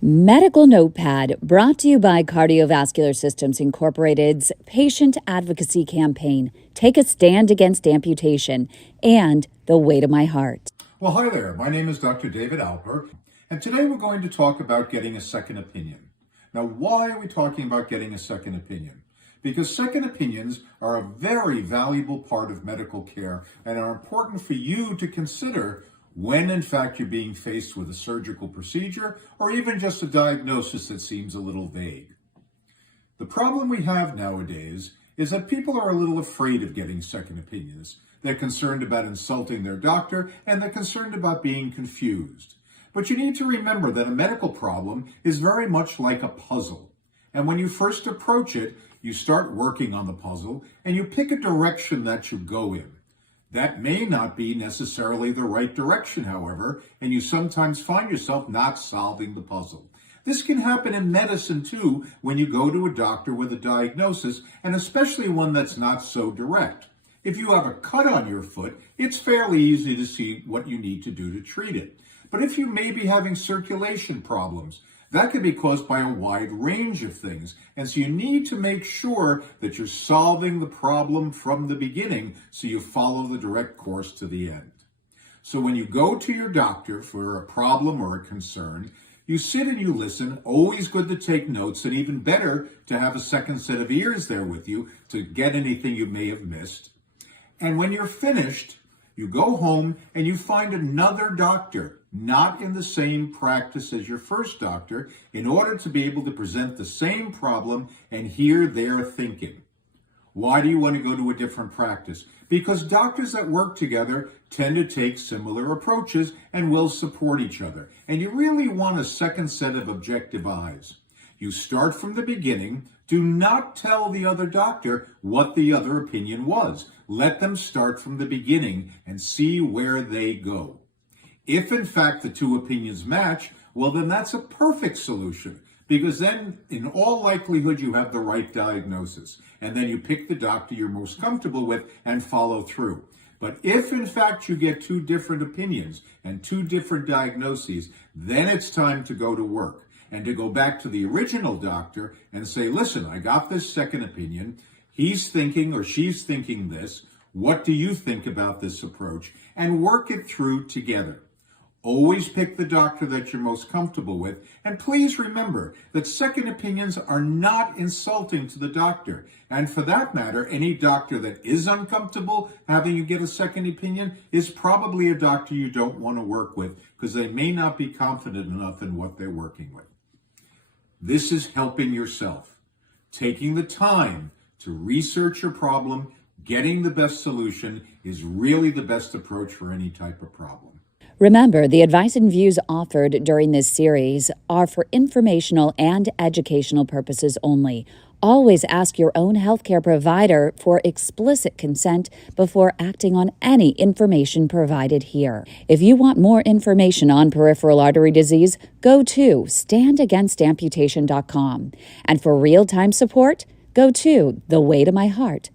Medical Notepad, brought to you by Cardiovascular Systems Incorporated's Patient Advocacy Campaign, Take a Stand Against Amputation, and The Way to My Heart. Well, hi there. My name is Dr. David Alper, and today we're going to talk about getting a second opinion. Now, why are we talking about getting a second opinion? Because second opinions are a very valuable part of medical care and are important for you to consider when, in fact, you're being faced with a surgical procedure or even just a diagnosis that seems a little vague. The problem we have nowadays is that people are a little afraid of getting second opinions. They're concerned about insulting their doctor, and they're concerned about being confused. But you need to remember that a medical problem is very much like a puzzle. And when you first approach it, you start working on the puzzle, and you pick a direction that you go in. That may not be necessarily the right direction, however, and you sometimes find yourself not solving the puzzle. This can happen in medicine, too, when you go to a doctor with a diagnosis, and especially one that's not so direct. If you have a cut on your foot, it's fairly easy to see what you need to do to treat it. But if you may be having circulation problems, that could be caused by a wide range of things. And so you need to make sure that you're solving the problem from the beginning so you follow the direct course to the end. So when you go to your doctor for a problem or a concern, you sit and you listen. Always good to take notes, and even better to have a second set of ears there with you to get anything you may have missed. And when you're finished, you go home and you find another doctor, not in the same practice as your first doctor, in order to be able to present the same problem and hear their thinking. Why do you want to go to a different practice? Because doctors that work together tend to take similar approaches and will support each other. And you really want a second set of objective eyes. You start from the beginning. Do not tell the other doctor what the other opinion was. Let them start from the beginning and see where they go. If, in fact, the two opinions match, well, then that's a perfect solution, because then, in all likelihood, you have the right diagnosis, and then you pick the doctor you're most comfortable with and follow through. But if, in fact, you get two different opinions and two different diagnoses, then it's time to go to work and to go back to the original doctor and say, listen, I got this second opinion. He's thinking or she's thinking this. What do you think about this approach? And work it through together. Always pick the doctor that you're most comfortable with. And please remember that second opinions are not insulting to the doctor. And for that matter, any doctor that is uncomfortable having you get a second opinion is probably a doctor you don't want to work with, because they may not be confident enough in what they're working with. This is helping yourself. Taking the time to research your problem, getting the best solution is really the best approach for any type of problem. Remember, the advice and views offered during this series are for informational and educational purposes only. Always ask your own healthcare provider for explicit consent before acting on any information provided here. If you want more information on peripheral artery disease, go to standagainstamputation.com. And for real-time support, go to thewaytomyheart.org.